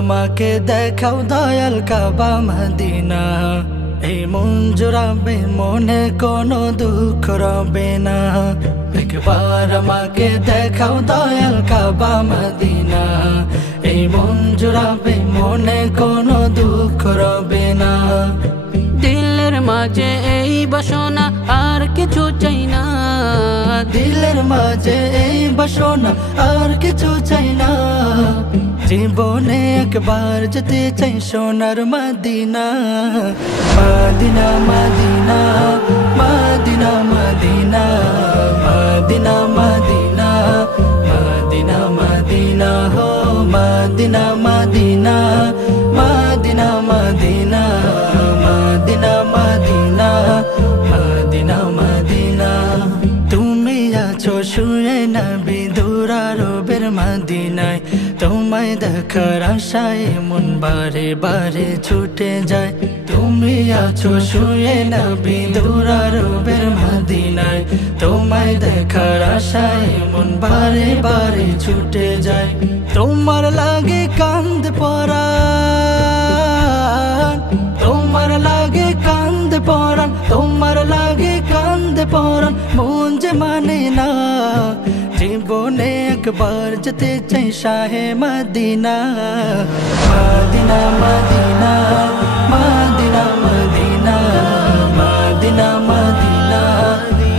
আমাকে দেখাও দয়াল কাবা মদিনা, এই মন জুড়াবে মনে কোনো দুঃখ রবে না। একবার আমাকে দেখাও দয়াল কাবা মদিনা, এই মন জুড়াবে মনে কোনো দুঃখ রবে না। দিলের মাঝে এই বাসনা আর কিছু চাই না, দিলের মাঝে এই বাসনা আর কিছু চাই না। জীবনে একবার যেতে চাই সোনার Medina, Medina Medina Medina Medina Medina Medina Medina Madina হো Madina Medina Medina Medina Medina Medina Medina Madina. তুমি আছো শুয়ে নবী দুরারবের মদিনায়, তোমায় দেখার আশায় মন বারে বারে ছুটে যায়। তুমি আছো শুয়ে নবী দুরারবের মদিনায়, তোমায় দেখার আশায় মন বারে বারে ছুটে যায়। তোমার লাগে কান্দ পরাণ, তোমার লাগে কান্দ পরাণ, তোমার লাগে কান্দ পরাণ, মন যে মানে না। জীবনে একবার যেতে চাই শাহে Madina, Medina Medina Medina Medina Medina Medina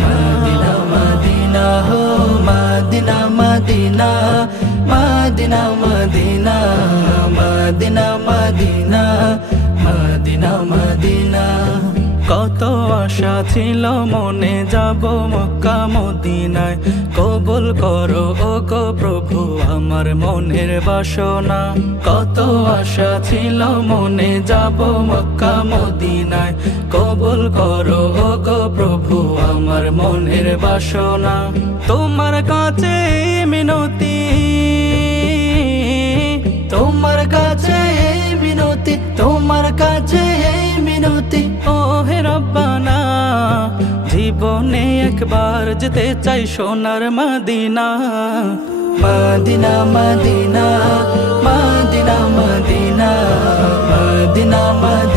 Medina Madina হো Madina Medina Medina Medina Medina Medina Medina Madina. কত আশা ছিল মনে যাব মক্কা মদিনায়, কবুল করো ওগো প্রভু আমার মনের বাসনা। কত আশা ছিল মনে যাব মক্কা মদিনায়, কবুল করো ওগো প্রভু আমার মনের বাসনা। তোমার কাছে মিনতি, তোমার কাছে মিনতি, তোমার কাছে মিনতি ও হে রব্বানা। জীবনে একবার যেতে চাই সোনার Medina, Medina Medina Medina Medina Medina Medina.